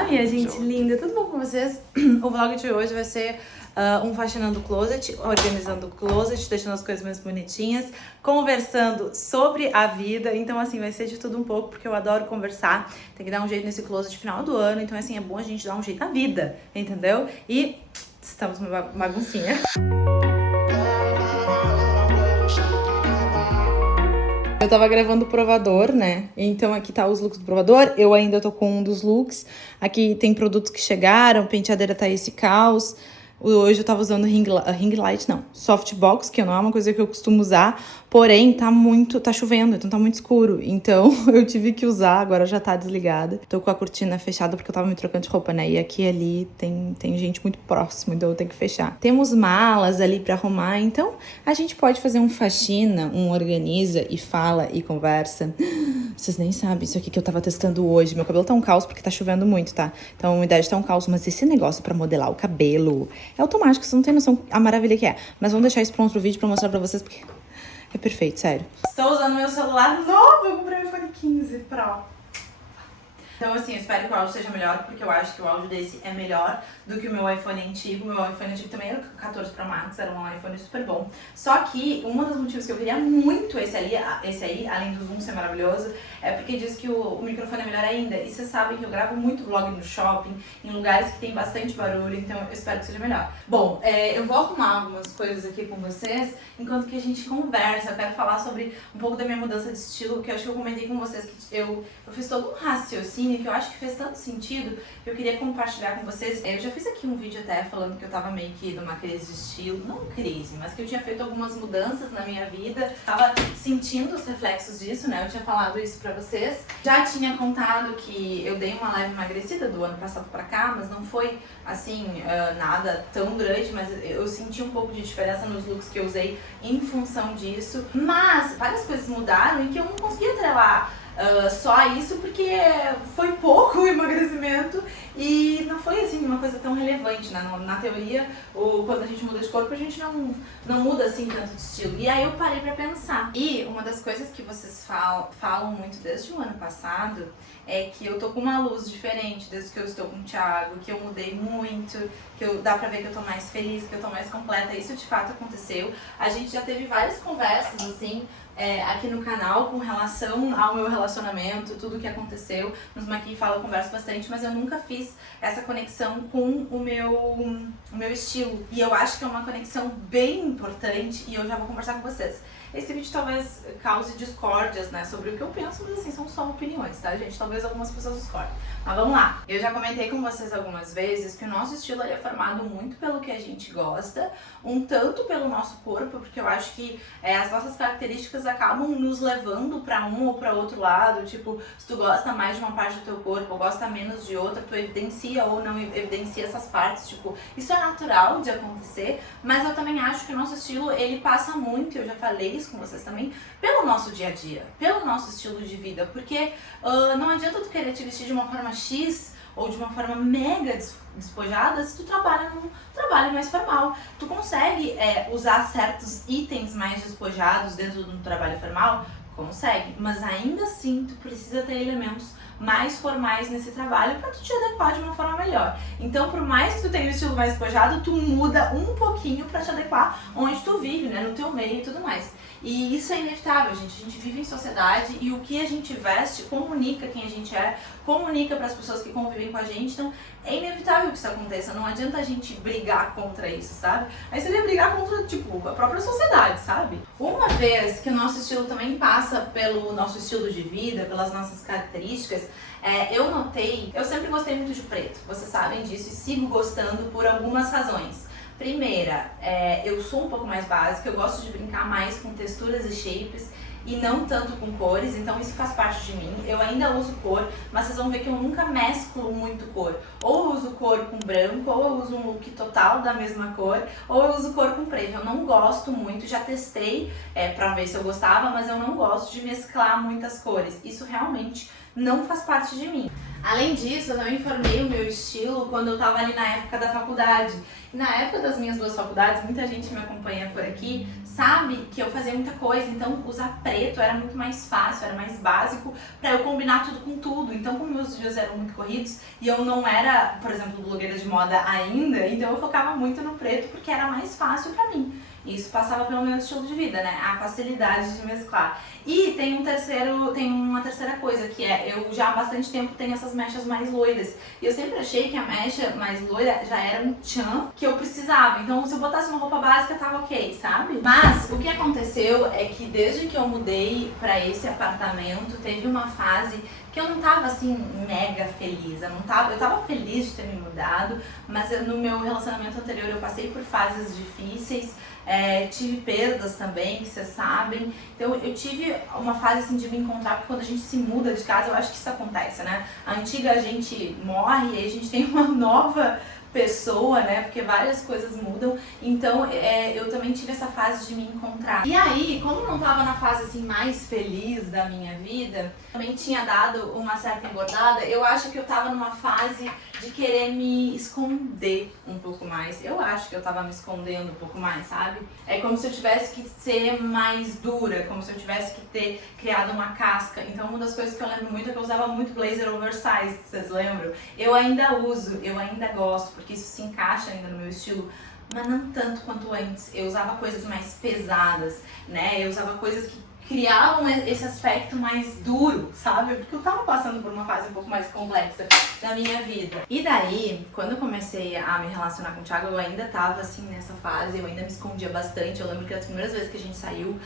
Olá, minha gente linda, tudo bom com vocês? O vlog de hoje vai ser um faxinando o closet, organizando o closet, deixando as coisas mais bonitinhas, conversando sobre a vida. Então, assim, vai ser de tudo um pouco, porque eu adoro conversar. Tem que dar um jeito nesse closet final do ano, então, assim, é bom a gente dar um jeito na vida, entendeu? E estamos numa baguncinha. Eu tava gravando o provador, né? Então aqui tá os looks do provador. Eu ainda tô com um dos looks. Aqui tem produtos que chegaram, penteadeira tá esse caos. Hoje eu tava usando ring light, não, softbox, que não é uma coisa que eu costumo usar, porém tá chovendo, então tá muito escuro, então eu tive que usar, agora já tá desligada. Tô com a cortina fechada porque eu tava me trocando de roupa, né, e aqui e ali tem gente muito próximo, então eu tenho que fechar. Temos malas ali pra arrumar, então a gente pode fazer um faxina, um organiza e fala e conversa. Vocês nem sabem isso aqui que eu tava testando hoje, meu cabelo tá um caos porque tá chovendo muito, tá? Então a umidade tá um caos, mas esse negócio pra modelar o cabelo é automático, você não tem noção a maravilha que é. Mas vamos deixar isso pra um outro vídeo pra mostrar pra vocês, porque é perfeito, sério. Estou usando meu celular novo, eu comprei o iPhone 15 Pro. Então, assim, eu espero que o áudio seja melhor, porque eu acho que o áudio desse é melhor do que o meu iPhone antigo. Meu iPhone antigo também era o 14 Pro Max, era um iPhone super bom. Só que um dos motivos que eu queria muito esse aí, além do zoom ser maravilhoso, é porque diz que o microfone é melhor ainda. E vocês sabem que eu gravo muito vlog no shopping, em lugares que tem bastante barulho, então eu espero que seja melhor. Bom, eu vou arrumar algumas coisas aqui com vocês, enquanto que a gente conversa. Eu quero falar sobre um pouco da minha mudança de estilo, que eu acho que eu comentei com vocês que eu fiz todo um raciocínio que eu acho que fez tanto sentido, que eu queria compartilhar com vocês. Eu já fiz aqui um vídeo até falando que eu tava meio que numa crise de estilo, não crise, mas que eu tinha feito algumas mudanças na minha vida, tava sentindo os reflexos disso, né? Eu tinha falado isso pra vocês. Já tinha contado que eu dei uma leve emagrecida do ano passado pra cá, mas não foi assim, nada tão grande, mas eu senti um pouco de diferença nos looks que eu usei em função disso. Mas várias coisas mudaram e que eu não conseguia atrelar só isso, porque foi pouco o emagrecimento e não foi assim uma coisa tão relevante, né? Na teoria, quando a gente muda de corpo, a gente não muda assim tanto de estilo. E aí eu parei pra pensar. E uma das coisas que vocês falam muito desde o ano passado é que eu tô com uma luz diferente desde que eu estou com o Thiago, que eu mudei muito, dá pra ver que eu tô mais feliz, que eu tô mais completa. Isso de fato aconteceu. A gente já teve várias conversas assim, aqui no canal com relação ao meu relacionamento, tudo que aconteceu. Nos Maqui Fala eu converso bastante, mas eu nunca fiz essa conexão com o meu estilo. E eu acho que é uma conexão bem importante e eu já vou conversar com vocês. Esse vídeo talvez cause discórdias, né, sobre o que eu penso, mas assim, são só opiniões, tá, gente? Talvez algumas pessoas discordem. Mas vamos lá. Eu já comentei com vocês algumas vezes que o nosso estilo é formado muito pelo que a gente gosta, um tanto pelo nosso corpo, porque eu acho que as nossas características acabam nos levando pra um ou pra outro lado. Tipo, se tu gosta mais de uma parte do teu corpo ou gosta menos de outra, tu evidencia ou não evidencia essas partes. Tipo, isso é natural de acontecer, mas eu também acho que o nosso estilo, ele passa muito, eu já falei isso com vocês também, pelo nosso dia a dia, pelo nosso estilo de vida, porque não adianta tu querer te vestir de uma forma X ou de uma forma mega despojada se tu trabalha num trabalho mais formal. Tu consegue usar certos itens mais despojados dentro de um trabalho formal? Consegue, mas ainda assim tu precisa ter elementos mais formais nesse trabalho para tu te adequar de uma forma melhor. Então, por mais que tu tenha um estilo mais despojado, tu muda um pouquinho para te adequar onde tu vive, né, no teu meio e tudo mais. E isso é inevitável, gente. A gente vive em sociedade e o que a gente veste comunica quem a gente é, comunica para as pessoas que convivem com a gente. Então, é inevitável que isso aconteça. Não adianta a gente brigar contra isso, sabe? Aí seria brigar contra, tipo, a própria sociedade, sabe? Uma vez que o nosso estilo também passa pelo nosso estilo de vida, pelas nossas características, eu notei, eu sempre gostei muito de preto, vocês sabem disso, e sigo gostando por algumas razões. Primeira, eu sou um pouco mais básica, eu gosto de brincar mais com texturas e shapes e não tanto com cores, então isso faz parte de mim. Eu ainda uso cor, mas vocês vão ver que eu nunca mesclo muito cor. Ou eu uso cor com branco, ou eu uso um look total da mesma cor, ou eu uso cor com preto. Eu não gosto muito, já testei pra ver se eu gostava, mas eu não gosto de mesclar muitas cores. Isso realmente não faz parte de mim. Além disso, eu também formei o meu estilo quando eu tava ali na época da faculdade. E na época das minhas 2 faculdades, muita gente me acompanha por aqui, sabe que eu fazia muita coisa, então usar preto era muito mais fácil, era mais básico pra eu combinar tudo com tudo. Então, como meus dias eram muito corridos e eu não era, por exemplo, blogueira de moda ainda, então eu focava muito no preto porque era mais fácil pra mim. Isso passava pelo meu estilo de vida, né? A facilidade de mesclar. E tem uma terceira coisa, que é, eu já há bastante tempo tenho essas mechas mais loiras. E eu sempre achei que a mecha mais loira já era um tchan que eu precisava. Então, se eu botasse uma roupa básica, tava ok, sabe? Mas, o que aconteceu é que desde que eu mudei pra esse apartamento, teve uma fase que eu não tava assim mega feliz, eu tava feliz de ter me mudado, mas no meu relacionamento anterior eu passei por fases difíceis, tive perdas também, que vocês sabem, então eu tive uma fase assim de me encontrar, porque quando a gente se muda de casa, eu acho que isso acontece, né? A antiga a gente morre e aí a gente tem uma nova pessoa, né? Porque várias coisas mudam. Então, eu também tive essa fase de me encontrar. E aí, como eu não tava na fase assim mais feliz da minha vida, também tinha dado uma certa engordada, eu acho que eu tava numa fase de querer me esconder um pouco mais. Eu acho que eu tava me escondendo um pouco mais, sabe? É como se eu tivesse que ser mais dura, como se eu tivesse que ter criado uma casca. Então, uma das coisas que eu lembro muito é que eu usava muito blazer oversized, vocês lembram? Eu ainda uso, eu ainda gosto, porque isso se encaixa ainda no meu estilo, mas não tanto quanto antes. Eu usava coisas mais pesadas, né? Eu usava coisas que criavam esse aspecto mais duro, sabe? Porque eu tava passando por uma fase um pouco mais complexa da minha vida. E daí, quando eu comecei a me relacionar com o Thiago, eu ainda tava assim nessa fase, eu ainda me escondia bastante. Eu lembro que as primeiras vezes que a gente saiu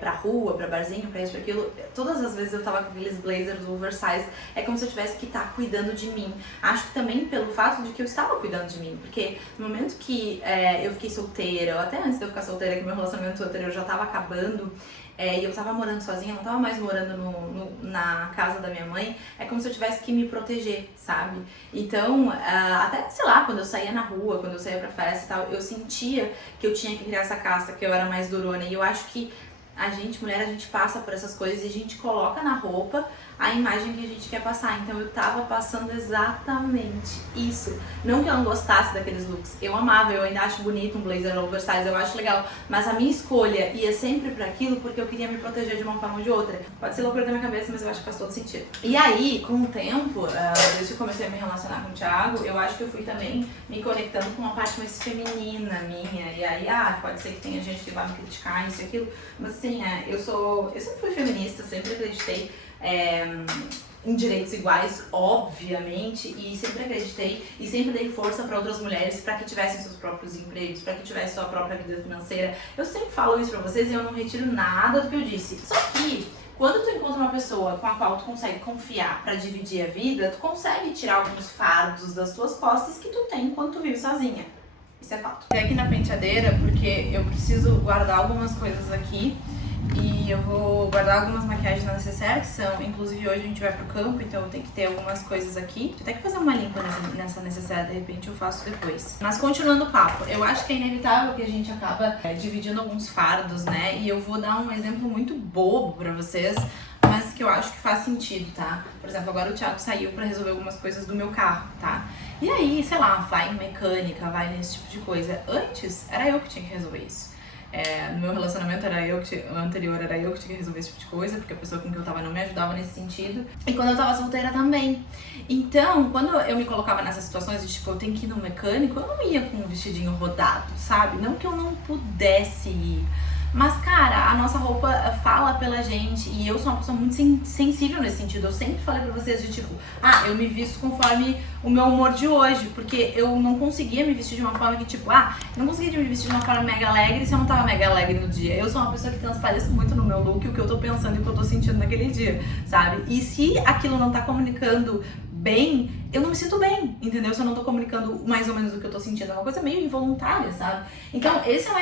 pra rua, pra barzinho, pra isso, pra aquilo, todas as vezes eu tava com aqueles blazers oversized, é como se eu tivesse que estar cuidando de mim. Acho que também pelo fato de que eu estava cuidando de mim, porque no momento que eu fiquei solteira, ou até antes de eu ficar solteira, que meu relacionamento anterior já tava acabando, e eu tava morando sozinha, não tava mais morando na casa da minha mãe, é como se eu tivesse que me proteger, sabe? Então, até, sei lá, quando eu saía na rua, quando eu saía pra festa e tal, eu sentia que eu tinha que criar essa casca, que eu era mais durona, e eu acho que a gente, mulher, a gente passa por essas coisas e a gente coloca na roupa a imagem que a gente quer passar. Então eu tava passando exatamente isso. Não que eu não gostasse daqueles looks, eu amava, eu ainda acho bonito um blazer oversize, eu acho legal, mas a minha escolha ia sempre pra aquilo porque eu queria me proteger de uma forma ou de outra. Pode ser loucura da minha cabeça, mas eu acho que faz todo sentido. E aí, com o tempo, desde que eu comecei a me relacionar com o Thiago, eu acho que eu fui também me conectando com uma parte mais feminina minha. E aí, pode ser que tenha gente que vai me criticar, isso e aquilo, mas assim, eu sempre fui feminista, sempre acreditei em direitos iguais, obviamente, e sempre acreditei e sempre dei força para outras mulheres para que tivessem seus próprios empregos, para que tivessem sua própria vida financeira. Eu sempre falo isso para vocês e eu não retiro nada do que eu disse. Só que quando tu encontra uma pessoa com a qual tu consegue confiar para dividir a vida, tu consegue tirar alguns fardos das tuas costas que tu tem quando tu vive sozinha. Isso é fato. Tô aqui na penteadeira porque eu preciso guardar algumas coisas aqui. E eu vou guardar algumas maquiagens na necessaire, que são, inclusive hoje a gente vai pro campo, então eu tenho que ter algumas coisas aqui. Vou até que fazer uma limpa nessa necessaire, de repente eu faço depois. Mas continuando o papo, eu acho que é inevitável que a gente acaba dividindo alguns fardos, né? E eu vou dar um exemplo muito bobo pra vocês, mas que eu acho que faz sentido, tá? Por exemplo, agora o Thiago saiu pra resolver algumas coisas do meu carro, tá? E aí, sei lá, vai em mecânica, vai nesse tipo de coisa. Antes, era eu que tinha que resolver isso. No meu relacionamento anterior era eu que tinha que resolver esse tipo de coisa, porque a pessoa com quem eu tava não me ajudava nesse sentido. E quando eu tava solteira também. Então, quando eu me colocava nessas situações de tipo, eu tenho que ir no mecânico, eu não ia com um vestidinho rodado, sabe? Não que eu não pudesse ir. Mas, cara, a nossa roupa fala pela gente e eu sou uma pessoa muito sensível nesse sentido. Eu sempre falei pra vocês de tipo, eu me visto conforme o meu humor de hoje, porque eu não conseguia me vestir de uma forma que tipo, eu não conseguia me vestir de uma forma mega alegre se eu não tava mega alegre no dia. Eu sou uma pessoa que transparece muito no meu look o que eu tô pensando e o que eu tô sentindo naquele dia, sabe? E se aquilo não tá comunicando bem, eu não me sinto bem, entendeu? Se eu não tô comunicando mais ou menos o que eu tô sentindo, é uma coisa meio involuntária, sabe? Então, esse é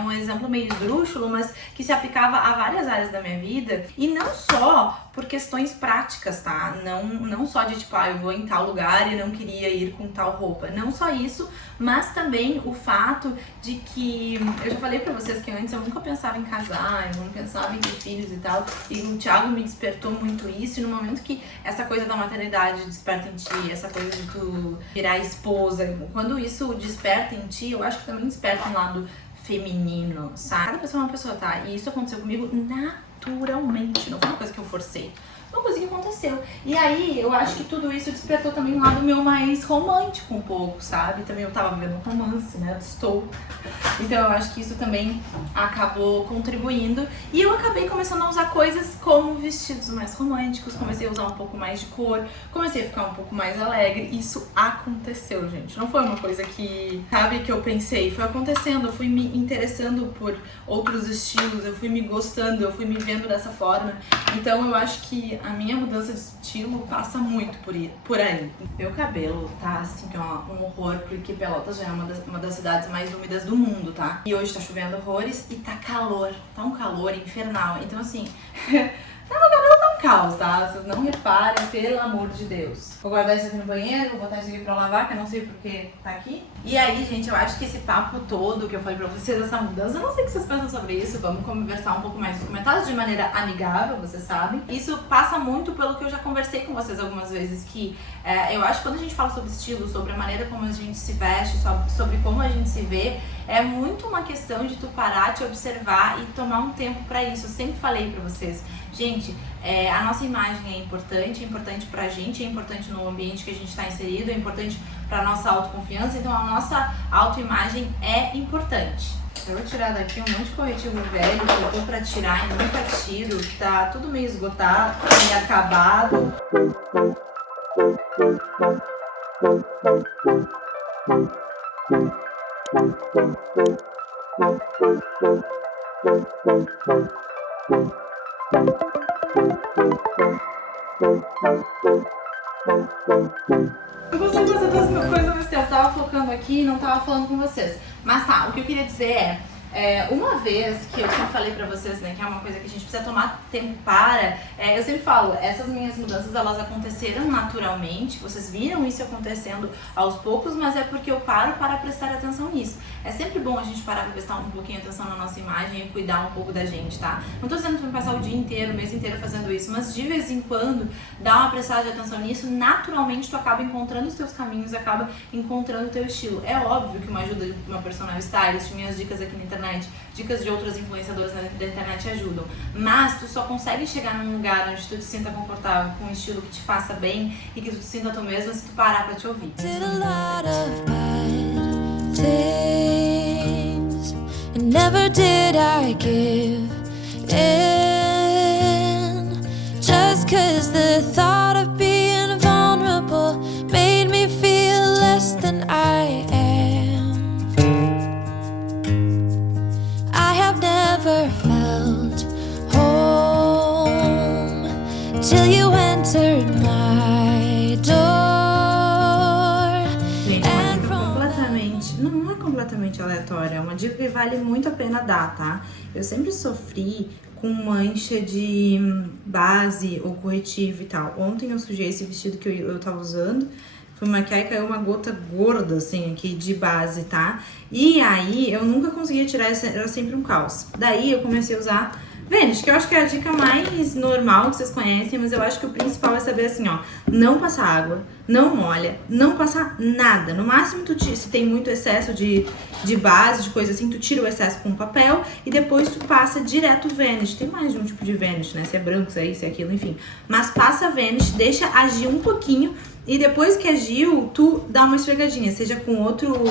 um exemplo meio esdrúxulo, mas que se aplicava a várias áreas da minha vida, e não só por questões práticas, tá? Não só de tipo, eu vou em tal lugar e não queria ir com tal roupa. Não só isso, mas também o fato de que, eu já falei pra vocês que antes eu nunca pensava em casar, eu não pensava em ter filhos e tal, e o Thiago me despertou muito isso, e no momento que essa coisa da maternidade desperta em ti, essa coisa de tu virar esposa, quando isso desperta em ti, eu acho que também desperta um lado feminino, sabe? Cada pessoa é uma pessoa, tá? E isso aconteceu comigo naturalmente, não foi uma coisa que eu forcei. Uma coisa que aconteceu. E aí, eu acho que tudo isso despertou também um lado meu mais romântico um pouco, sabe? Também eu tava vivendo um romance, né? Estou. Então eu acho que isso também acabou contribuindo. E eu acabei começando a usar coisas como vestidos mais românticos, comecei a usar um pouco mais de cor, comecei a ficar um pouco mais alegre. Isso aconteceu, gente. Não foi uma coisa que, sabe, que eu pensei. Foi acontecendo, eu fui me interessando por outros estilos, eu fui me gostando, eu fui me vendo dessa forma. Então eu acho que a minha mudança de estilo passa muito por aí. Meu cabelo tá assim, que é um horror, porque Pelotas já é uma das cidades mais úmidas do mundo, tá? E hoje tá chovendo horrores e tá calor, tá um calor infernal. Então assim, meu cabelo tá um caos, tá? Vocês não reparem, pelo amor de Deus. Vou guardar isso aqui no banheiro, vou botar isso aqui pra lavar, que eu não sei porque tá aqui. E aí, gente, eu acho que esse papo todo que eu falei pra vocês, essa mudança, eu não sei o que vocês pensam sobre isso, vamos conversar um pouco mais nos comentários de maneira amigável, vocês sabem. Isso passa muito pelo que eu já conversei com vocês algumas vezes, que eu acho que quando a gente fala sobre estilo, sobre a maneira como a gente se veste, sobre como a gente se vê, é muito uma questão de tu parar, te observar e tomar um tempo pra isso. Eu sempre falei pra vocês, gente, a nossa imagem é importante pra gente, é importante no ambiente que a gente tá inserido, é importante pra nossa autoconfiança, então a nossa autoimagem é importante. Eu vou tirar daqui um monte de corretivo velho que eu tô pra tirar e nunca tiro, que tá tudo meio esgotado, meio acabado. Eu gostei de fazer duas coisas ao mesmo tempo. Eu tava focando aqui e não tava falando com vocês. Mas tá, o que eu queria dizer uma vez que eu sempre falei pra vocês, né, que é uma coisa que a gente precisa tomar tempo para, eu sempre falo, essas minhas mudanças, elas aconteceram naturalmente, vocês viram isso acontecendo aos poucos, mas é porque eu paro para prestar atenção nisso. É sempre bom a gente parar pra prestar um pouquinho atenção na nossa imagem e cuidar um pouco da gente, tá? Não tô dizendo pra passar o dia inteiro, o mês inteiro fazendo isso, mas de vez em quando, dá uma prestada de atenção nisso, naturalmente tu acaba encontrando os teus caminhos, acaba encontrando o teu estilo. É óbvio que uma ajuda de uma personal stylist, minhas dicas aqui na internet, dicas de outras influenciadoras da internet ajudam, mas tu só consegue chegar num lugar onde tu te sinta confortável com um estilo que te faça bem e que tu te sinta tu mesma se tu parar pra te ouvir. Never did I give in, just 'cause the thought of being vulnerable made me feel less than I am. I have never felt home till you entered my door. Não é completamente aleatória, é uma dica que vale muito a pena dar, tá? Eu sempre sofri com mancha de base ou corretivo e tal. Ontem eu sujei esse vestido que eu tava usando, fui maquiar e caiu uma gota gorda, assim, aqui de base, tá? E aí eu nunca conseguia tirar, era sempre um caos. Daí eu comecei a usar Vênus, que eu acho que é a dica mais normal que vocês conhecem, mas eu acho que o principal é saber assim, ó, não passar água, não molha, não passar nada. No máximo, se tem muito excesso de base, de coisa assim, tu tira o excesso com papel e depois tu passa direto Vênus. Tem mais de um tipo de Vênus, né? Se é branco, se é isso, se é aquilo, enfim. Mas passa Vênus, deixa agir um pouquinho e depois que agiu, tu dá uma esfregadinha, seja com outro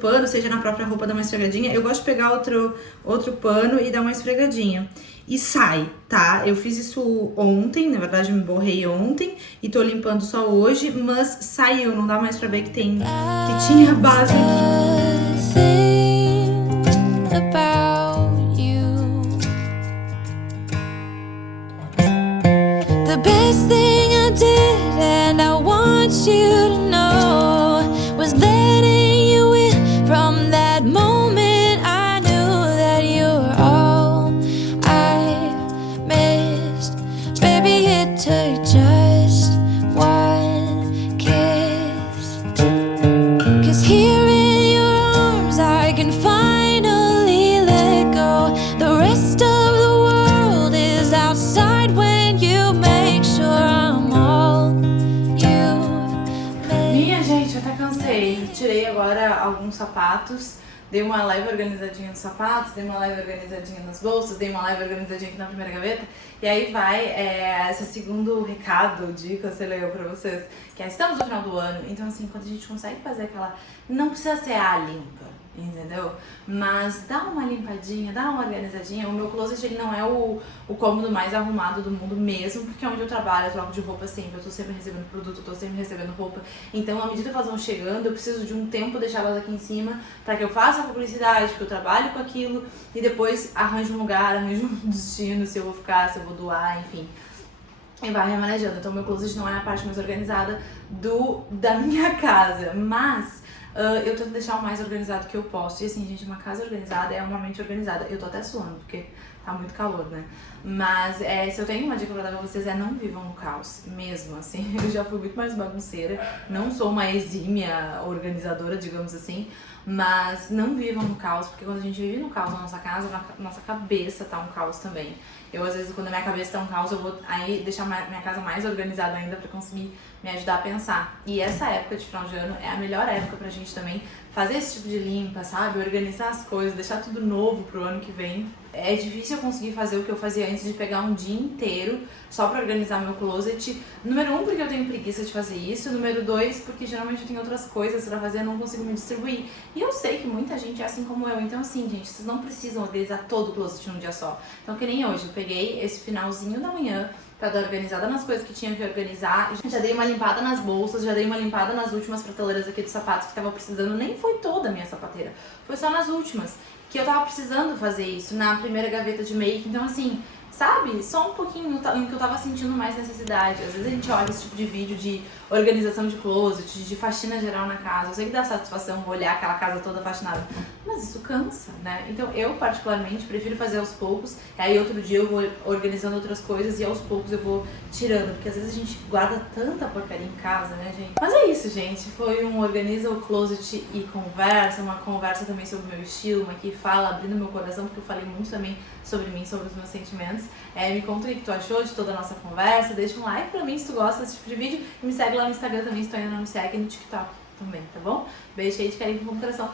pano, seja na própria roupa, dá uma esfregadinha. Eu gosto de pegar outro pano e dar uma esfregadinha. E sai, tá? Eu fiz isso ontem, na verdade eu me borrei ontem e tô limpando só hoje, mas saiu, não dá mais pra ver que tinha base aqui. The best thing I did tirei agora alguns sapatos, dei uma leve organizadinha nos sapatos, dei uma leve organizadinha nas bolsas, dei uma leve organizadinha aqui na primeira gaveta. E aí vai esse segundo recado, dica, sei lá, eu pra vocês, que é, estamos no final do ano, então assim, quando a gente consegue fazer aquela, não precisa ser a limpa, entendeu? Mas dá uma limpadinha, dá uma organizadinha. O meu closet, ele não é o cômodo mais arrumado do mundo mesmo, porque é onde eu trabalho, eu troco de roupa sempre, eu tô sempre recebendo produto, eu tô sempre recebendo roupa. Então, à medida que elas vão chegando, eu preciso de um tempo deixar elas aqui em cima pra que eu faça a publicidade, que eu trabalho com aquilo e depois arranjo um lugar, arranjo um destino, se eu vou ficar, se eu vou doar, enfim. E vai remanejando. Então, meu closet não é a parte mais organizada da minha casa, mas eu tento deixar o mais organizado que eu posso. E assim, gente, uma casa organizada é uma mente organizada. Eu tô até suando, porque tá muito calor, né? Mas se eu tenho uma dica pra dar pra vocês, não vivam no caos, mesmo, assim. Eu já fui muito mais bagunceira, não sou uma exímia organizadora, digamos assim, mas não vivam no caos, porque quando a gente vive no caos na nossa casa, na nossa cabeça tá um caos também. Eu, às vezes, quando a minha cabeça tá um caos, eu vou aí deixar minha casa mais organizada ainda pra conseguir me ajudar a pensar. E essa época de final de ano é a melhor época pra gente também fazer esse tipo de limpa, sabe? Organizar as coisas, deixar tudo novo pro ano que vem. É difícil eu conseguir fazer o que eu fazia antes de pegar um dia inteiro só pra organizar meu closet. Número 1, porque eu tenho preguiça de fazer isso. Número 2, porque geralmente eu tenho outras coisas pra fazer e eu não consigo me distribuir. E eu sei que muita gente é assim como eu. Então assim, gente, vocês não precisam organizar todo o closet num dia só. Então que nem hoje, eu peguei esse finalzinho da manhã pra dar organizada nas coisas que tinha que organizar. Já dei uma limpada nas bolsas, já dei uma limpada nas últimas prateleiras aqui dos sapatos que tava precisando. Nem foi toda a minha sapateira, foi só nas últimas, que eu tava precisando fazer isso, na primeira gaveta de make. Então assim, sabe, só um pouquinho em que eu tava sentindo mais necessidade. Às vezes a gente olha esse tipo de vídeo de organização de closet, de faxina geral na casa. Eu sei que dá satisfação olhar aquela casa toda faxinada, mas isso cansa, né? Então eu, particularmente, prefiro fazer aos poucos. Aí outro dia eu vou organizando outras coisas e aos poucos eu vou tirando, porque às vezes a gente guarda tanta porcaria em casa, né, gente? Mas é isso, gente. Foi um Organiza o Closet e conversa, uma conversa também sobre o meu estilo, uma que fala, abrindo meu coração, porque eu falei muito também sobre mim, sobre os meus sentimentos. Me conta o que tu achou de toda a nossa conversa, deixa um like pra mim se tu gosta desse tipo de vídeo e me segue lá no Instagram também, se tu ainda não me segue, e no TikTok também, tá bom? Beijo aí de carinho no coração.